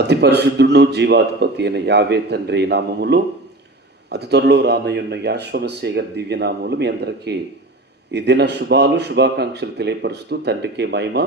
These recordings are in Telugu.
అతి పరిశుద్ధుడు జీవాధిపతి అయిన యావే తండ్రి నామములు. అతి త్వరలో రానయ్యున్న యాశ్వమశేఖర్ దివ్యనామములు మీ అందరికీ ఈ దిన శుభాలు శుభాకాంక్షలు తెలియపరుస్తూ తండ్రికి మహిమ.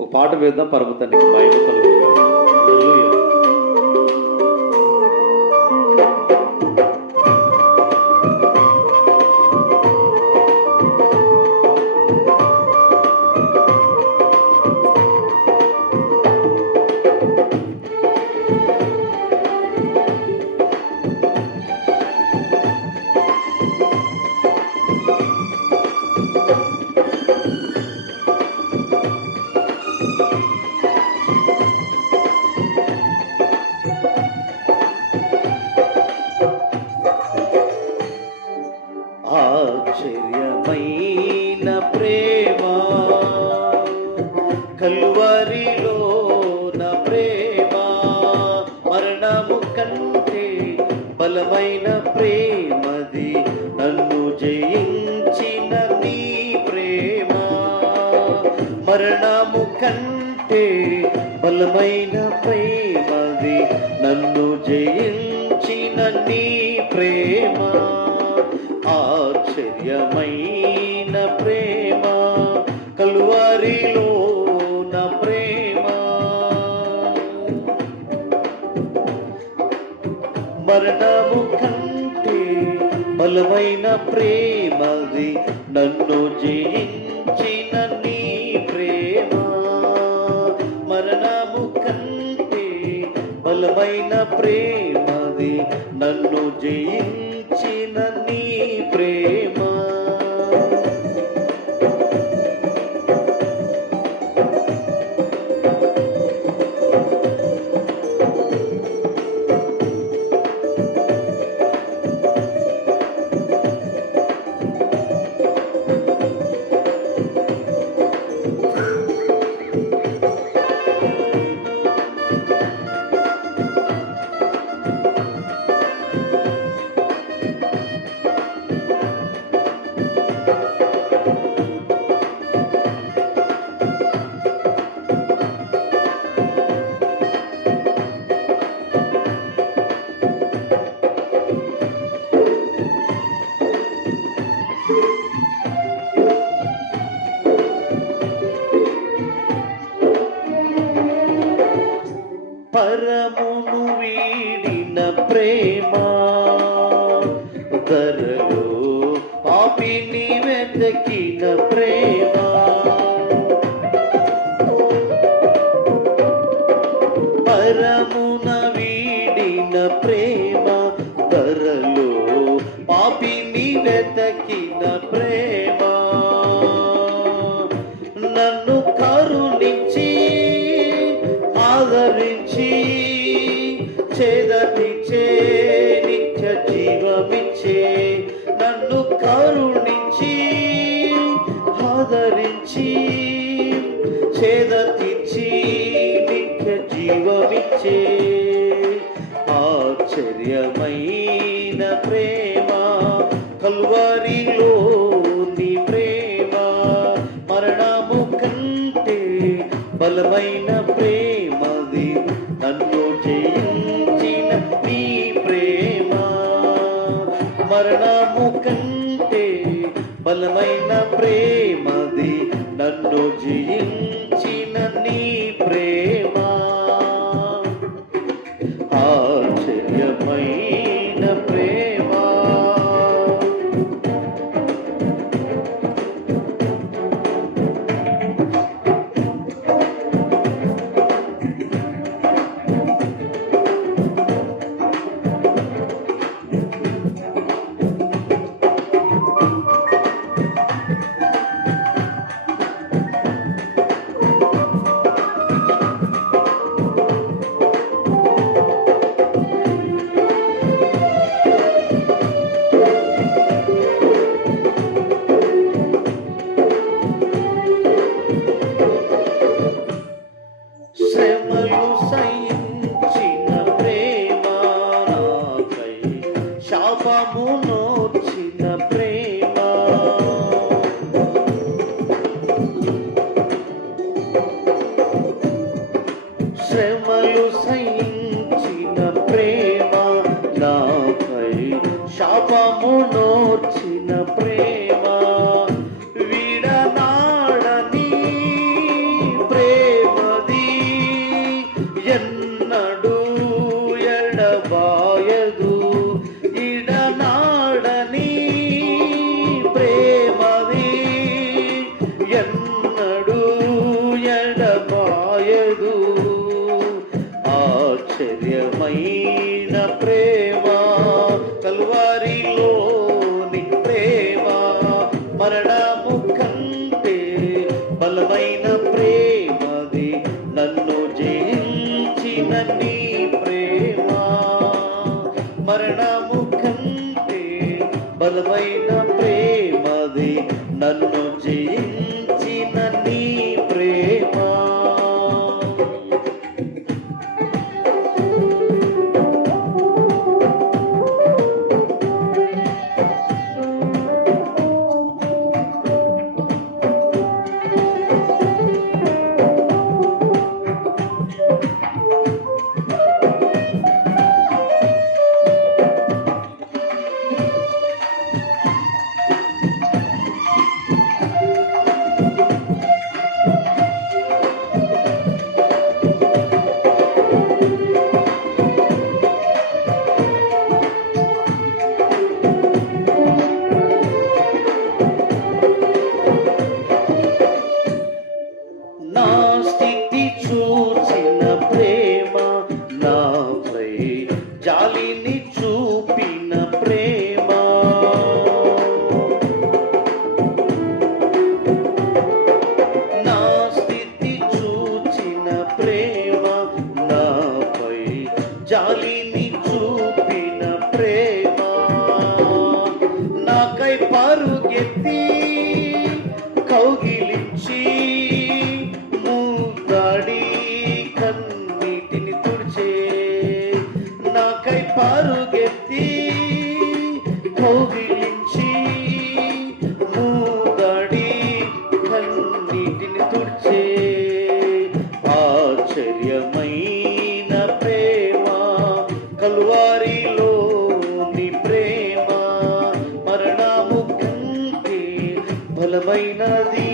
ఒక పాట వేద్దాం పరమ తండ్రికి మహిమ కలుగుతుంది కల్వరిలో ప్రేమ. మరణము కంటే బలమైన ప్రేమది నన్ను జయించిన నీ ప్రేమ. మరణము కంటే బలమైన ప్రేమది నన్ను జయించిన నీ ప్రేమ. ఆశ్చర్యమైన ప్రేమ. కలువారిలో మరణము కంటే బలమైన ప్రేమది నన్ను జయించిన నీ ప్రేమ. మరణము కంటే బలమైన ప్రేమది నన్ను జయించిన నీ ప్రేమ. பிணி வெட்ட கீழ் ఆదరించి చేదతిచ్చి నిత్య జీవమిచ్చే ఆశ్చర్యమైన ప్రేమ కల్వరిలో ప్రేమ మరణము కంటే బలమైన ప్రేమది నన్ను జయించిన నీ ప్రేమ. మరణము కంటే బలమైన ప్రేమది నన్ను జయించిన నీ ప్రేమ. నీ ప్రేమ మరణము కంటే బలమైన నా బలమైనది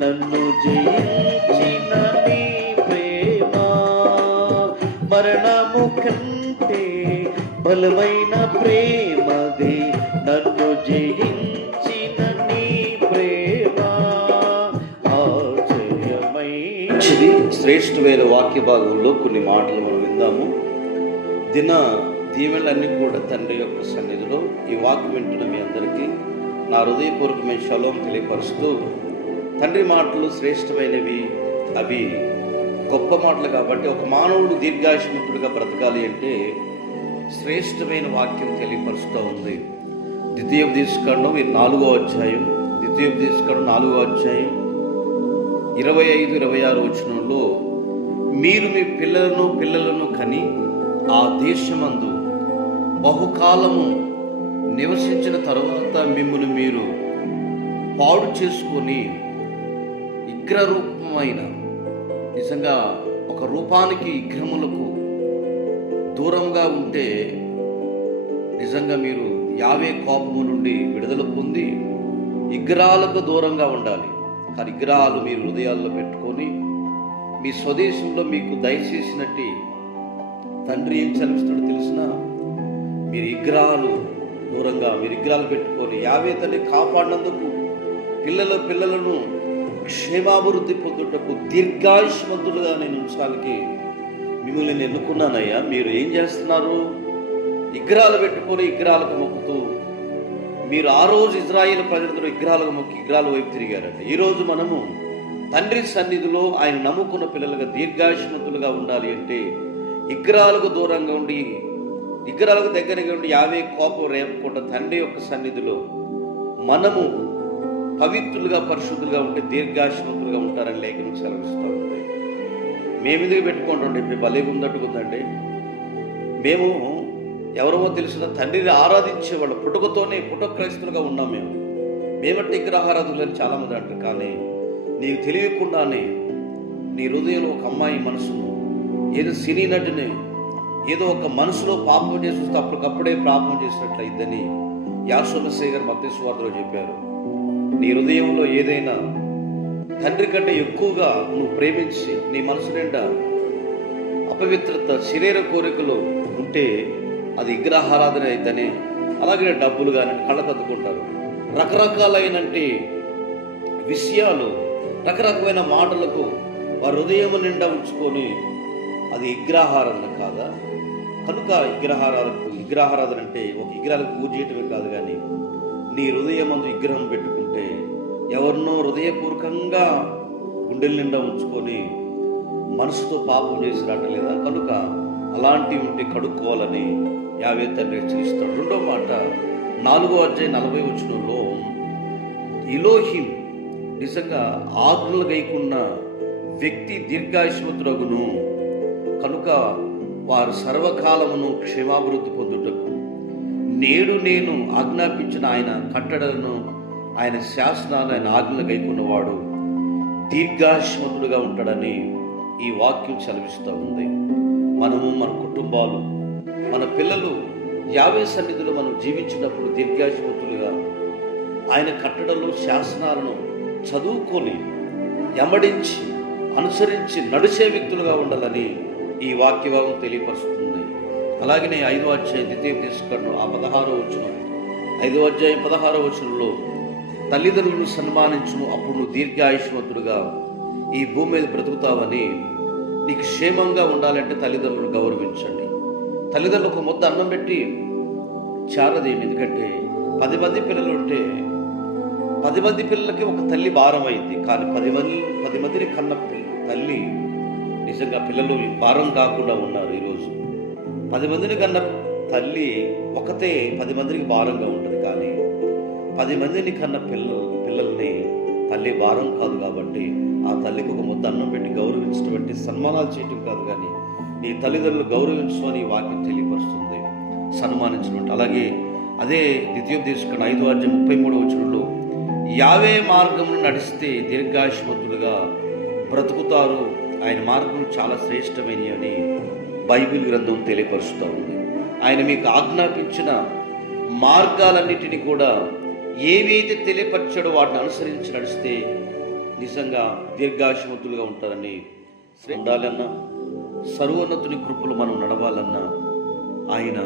నన్ను జయించిన నీ ప్రేమ. మరణము కంటే బలమైన ప్రేమది నన్ను జయించిన నీ ప్రేమ. ఆశ్చర్యమైన శ్రేష్ఠమైన వాక్య భాగంలో కొన్ని మాటలు మనం విందాము. దిన దీవెనలన్నీ కూడా తండ్రి యొక్క సన్నిధిలో ఈ వాక్యం వింటున్న మీ అందరికీ నా హృదయపూర్వకమైన శలోం తెలియపరుస్తూ తండ్రి మాటలు శ్రేష్టమైనవి అవి గొప్ప మాటలు కాబట్టి ఒక మానవుడు దీర్ఘాయుష్మంతుడిగా బ్రతకాలి అంటే శ్రేష్టమైన వాక్యం తెలియపరుస్తూ ఉంది. ద్వితీయోపదేశకాండం ఇది నాలుగో అధ్యాయం ద్వితీయోపదేశకాండం నాలుగో అధ్యాయం ఇరవై ఐదు ఇరవై ఆరు వచనంలో మీరు మీ పిల్లలను పిల్లలను కని ఆ దేశమందు బహుకాలము నివసించిన తరువాత మిమ్మల్ని మీరు పాడు చేసుకొని రూపమైన నిజంగా ఒక రూపానికి విగ్రహములకు దూరంగా ఉంటే నిజంగా మీరు యావే కోపము నుండి విడుదల పొంది విగ్రహాలకు దూరంగా ఉండాలి. కానీ విగ్రహాలు మీరు హృదయాల్లో పెట్టుకొని మీ స్వదేశంలో మీకు దయచేసినట్టు తండ్రి ఏం చలిస్తాడో తెలిసిన మీరు విగ్రహాలు దూరంగా మీరు విగ్రహాలు పెట్టుకొని యావే తల్లి కాపాడినందుకు పిల్లల పిల్లలను క్షేమాభివృద్ధి పొందుటకు దీర్ఘాయుష్మంతులుగా నేను ఉంచడానికి మిమ్మల్ని నేను ఎన్నుకున్నానయ్యా. మీరు ఏం చేస్తున్నారు? విగ్రహాలు పెట్టుకొని విగ్రహాలకు మొక్కుతూ మీరు ఆ రోజు ఇజ్రాయిల్ ప్రజలందరూ విగ్రహాలకు మొక్కి విగ్రహాల వైపు తిరిగారంట. ఈరోజు మనము తండ్రి సన్నిధిలో ఆయన నమ్ముకున్న పిల్లలుగా దీర్ఘాయుష్మంతులుగా ఉండాలి అంటే విగ్రహాలకు దూరంగా ఉండి విగ్రహాలకు దగ్గరగా ఉండి యావే కోపం రేపకుండా తండ్రి యొక్క సన్నిధిలో మనము పవిత్రులుగా పరిశుద్ధులుగా ఉంటే దీర్ఘాయుష్మంతులుగా ఉంటారని లేఖనం సెలవిస్తూ ఉంది. మేము ఎందుకు పెట్టుకుంటుండే మీ భలే ఉందట్టుకుందండి మేము ఎవరమో తెలిసిన తండ్రిని ఆరాధించేవాళ్ళు పుట్టుకతోనే పుట్టుక క్రైస్తులుగా ఉన్నాం మేము. మేమట్టి విగ్రహారాధులు అని చాలామంది అంటారు. కానీ నీకు తెలియకుండానే నీ హృదయంలో ఒక అమ్మాయి మనసును ఏదో సినీ నటిని ఏదో ఒక మనసులో పాపం చేసి వస్తే అప్పటికప్పుడే పాపం చేసినట్లయిద్దని యాశ్వమసే గారు మతేశ్వార్తలో చెప్పారు. నీ హృదయంలో ఏదైనా తండ్రి కంటే ఎక్కువగా నువ్వు ప్రేమించి నీ మనసు నిండా అపవిత్రత శరీర కోరికలు ఉంటే అది విగ్రహారాధన అయితేనే అలాగే డబ్బులు కానీ కళ్ళ తద్దుకుంటారు రకరకాలైనటి విషయాలు రకరకమైన మాటలకు వారి హృదయం నిండా ఉంచుకొని అది విగ్రహారాధన కాదా? కనుక విగ్రహారాధకు విగ్రహారాధన అంటే ఒక విగ్రహాలకు పూజ చేయటమే కాదు కానీ నీ హృదయమందు విగ్రహం పెట్టుకుంటే ఎవరినో హృదయపూర్వకంగా గుండెల నిండా ఉంచుకొని మనసుతో పాపం చేసి రావట్లేదా కనుక అలాంటివి ఉంటే కడుక్కోవాలని యావే తండ్రి హెచ్చరిస్తాడు. రెండో మాట నాలుగో అధ్యాయ నలభై వచనంలో ఇలోహిం నిజంగా ఆజ్ఞలు గైకున్న వ్యక్తి దీర్ఘాయుష్మతురగును కనుక వారు సర్వకాలమును క్షేమాభివృద్ధి పొందుటకు. నేడు నేను ఆజ్ఞాపించిన ఆయన కట్టడలను ఆయన శాసనాలు ఆయన ఆజ్ఞలు గైకున్నవాడు దీర్ఘాశ్మతుడుగా ఉంటాడని ఈ వాక్యం చలవిస్తూ ఉంది. మనము మన కుటుంబాలు మన పిల్లలు యావే సన్నిధిలో మనం జీవించినప్పుడు దీర్ఘాశ్మతులుగా ఆయన కట్టడలు శాసనాలను చదువుకొని ఎమడించి అనుసరించి నడిచే వ్యక్తులుగా ఉండాలని ఈ వాక్యభావం తెలియపరుస్తుంది. అలాగనే ఐదో అధ్యాయం ద్వితీయ తీసుకున్న ఆ పదహారో వచ్చిన ఐదో అధ్యాయం పదహారో వచనంలో తల్లిదండ్రులను సన్మానించుము అప్పుడు నువ్వు దీర్ఘాయుష్మంతుడుగా ఈ భూమి మీద బ్రతుకుతావని నీకు క్షేమంగా ఉండాలంటే తల్లిదండ్రులను గౌరవించండి. తల్లిదండ్రులకు ముద్ద అన్నం పెట్టి చారదేమి? ఎందుకంటే పది మంది పిల్లలు ఉంటే పది మంది పిల్లలకి ఒక తల్లి భారం అయింది కానీ పది మంది పది మందిని కన్న తల్లి నిజంగా పిల్లలు భారం కాకుండా ఉన్నారు ఈరోజు. పది మందిని కన్నా తల్లి ఒకతే పది మందికి భారంగా ఉంటుంది కానీ పది మందిని కన్న పిల్లలు పిల్లల్ని తల్లి భారం కాదు కాబట్టి ఆ తల్లికి ఒక ముద్ద అన్నం పెట్టి గౌరవించటువంటి సన్మానాలు చేయటం కాదు కానీ నీ తల్లిదండ్రులు గౌరవించమని ఈ వాక్యం తెలియపరుస్తుంది సన్మానించినట్టు అలాగే అదే ద్వితీయం తీసుకున్న ఐదు అర్జం ముప్పై మూడు వచ్చినట్లు యావే మార్గంలో నడిస్తే దీర్ఘాయుష్మంతులుగా బ్రతుకుతారు ఆయన మార్గం చాలా శ్రేష్టమైనవి అని బైబిల్ గ్రంథం తెలియపరుస్తూ ఉంది. ఆయన మీకు ఆజ్ఞాపించిన మార్గాలన్నిటిని కూడా ఏవైతే తెలియపరచాడో వాటిని అనుసరించి నడిస్తే నిజంగా దీర్ఘాయుష్మంతులుగా ఉంటారని ఉండాలన్నా సర్వోన్నతుని కృపలు మనం నడవాలన్నా ఆయన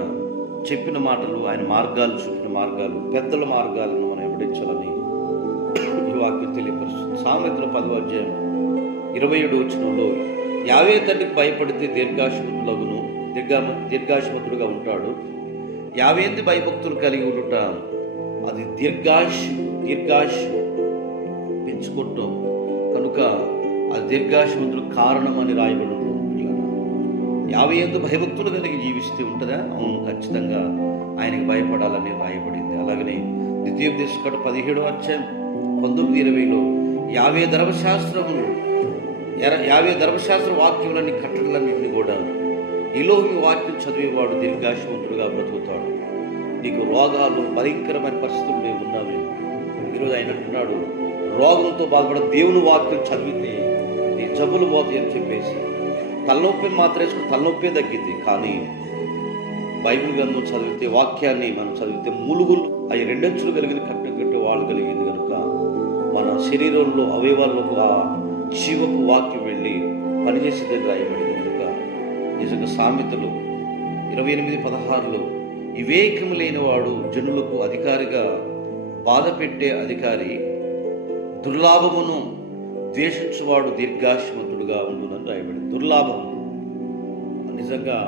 చెప్పిన మాటలు ఆయన మార్గాలు చూపిన మార్గాలు పెద్దల మార్గాలను మనం ఎవడించాలని ఈ వాక్యం తెలియపరుస్తుంది. సామెతల పదవ అధ్యాయం ఇరవై ఏడు వచనంలో యావే తండ్రికి భయపడితే దీర్ఘాశుమతులగును దీర్ఘ దీర్ఘాశుమతుడుగా ఉంటాడు. యావేంది భయభక్తులు కలిగి ఉండుట? అది దీర్ఘాశు దీర్ఘాశు పెంచుకుంటాం కనుక అది దీర్ఘాశుమతులు కారణమని రాయబడి ఉంటుంది యాభై ఎందు భయభక్తులు కలిగి జీవిస్తే ఉంటుందా? అవును ఖచ్చితంగా. ఆయనకి భయపడాలని రాయబడింది. అలాగనే ద్వితీయ దేశకట పదిహేడు అధ్యాయం పంతొమ్మిది ఇరవైలో యాభై ధర్మశాస్త్రములు యాభై ధర్మశాస్త్ర వాక్యములన్నీ కట్టడలన్నింటినీ కూడా ఇలోహి వాక్యం చదివేవాడు దీర్ఘాశవంతుడుగా బ్రతుకుతాడు. నీకు రోగాలు భయంకరమైన పరిస్థితులు మేము ఉన్నావేమో ఈరోజు ఆయన అంటున్నాడు రోగంతో బాధపడ దేవుని వాక్యం చదివితే నీ జబ్బులు పోతాయి అని చెప్పేసి. తలనొప్పి మాత్రం వేసుకుని తలనొప్పే తగ్గిద్ది కానీ బైబిల్ గ్రంథం చదివితే వాక్యాన్ని మనం చదివితే ములుగులు అవి రెండంచులు కలిగిన కట్టం కట్టే వాళ్ళు కలిగింది కనుక మన శరీరంలో అవయవాల్లో జీవపు వాక్యం వెళ్ళి పనిచేసేదని రాయబడింది. కనుక నిజంగా సామెతలు ఇరవై ఎనిమిది పదహారులో వివేకము లేనివాడు జనులకు అధికారిగా బాధ పెట్టే అధికారి దుర్లాభమును ద్వేషించువాడు దీర్ఘాశమంతుడుగా ఉండునని రాయబడింది. దుర్లాభం నిజంగా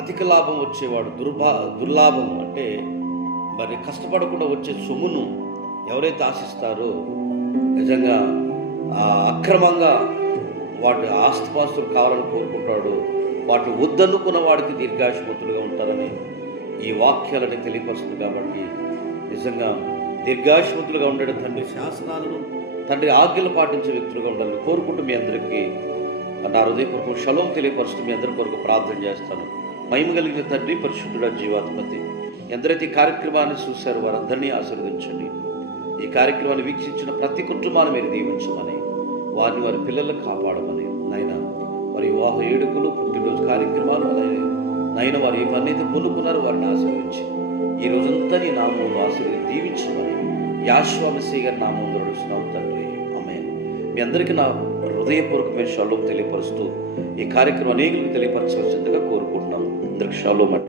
అధిక లాభం వచ్చేవాడు దుర్భా దుర్లాభం అంటే మరి కష్టపడకుండా వచ్చే సొమ్మును ఎవరైతే ఆశిస్తారో నిజంగా అక్రమంగా వాటి ఆస్తిపాస్తులు కావాలని కోరుకుంటాడు. వాటిని వద్దనుకున్న వాడికి దీర్ఘాయుష్మతులుగా ఉంటారని ఈ వాక్యాలని తెలియపరుస్తుంది కాబట్టి నిజంగా దీర్ఘాయుష్మతులుగా ఉండే తండ్రి శాసనాలను తండ్రి ఆజ్ఞలు పాటించే వ్యక్తులుగా ఉండాలని కోరుకుంటూ మీ అందరికీ నా హృదయపూర్వకం షలోం తెలియపరుస్తూ మీ అందరి కొరకు ప్రార్థన చేస్తాను. మహిమ కలిగిన తండ్రి పరిశుద్ధుడ జీవాధిపతి. ఎందరైతే ఈ కార్యక్రమాన్ని చూశారో వారందరినీ ఆశీర్వదించండి. ఈ కార్యక్రమాన్ని వీక్షించిన ప్రతి కుటుంబాన్ని మీరు దీవించమని వారిని వారి పిల్లలను కాపాడమని. నాయన వారి వివాహ ఏడుకలు పుట్టినరోజు కార్యక్రమాలు అలాగే నాయన వారు ఏ పని అయితే పొందుకున్నారో వారిని ఆశీర్వించి ఈ రోజంతా నీ నామంలో ఆశీర్వది దీవించమని యాశ్వామసీ గారి నామంలో నడుస్తున్నావు తండ్రి. ఆమె మీ అందరికీ నా హృదయపూర్వకమైన షాలో తెలియపరుస్తూ ఈ కార్యక్రమం అనేకులకు తెలియపరచవలసిందిగా కోరుకుంటున్నాం అందరికి షాలో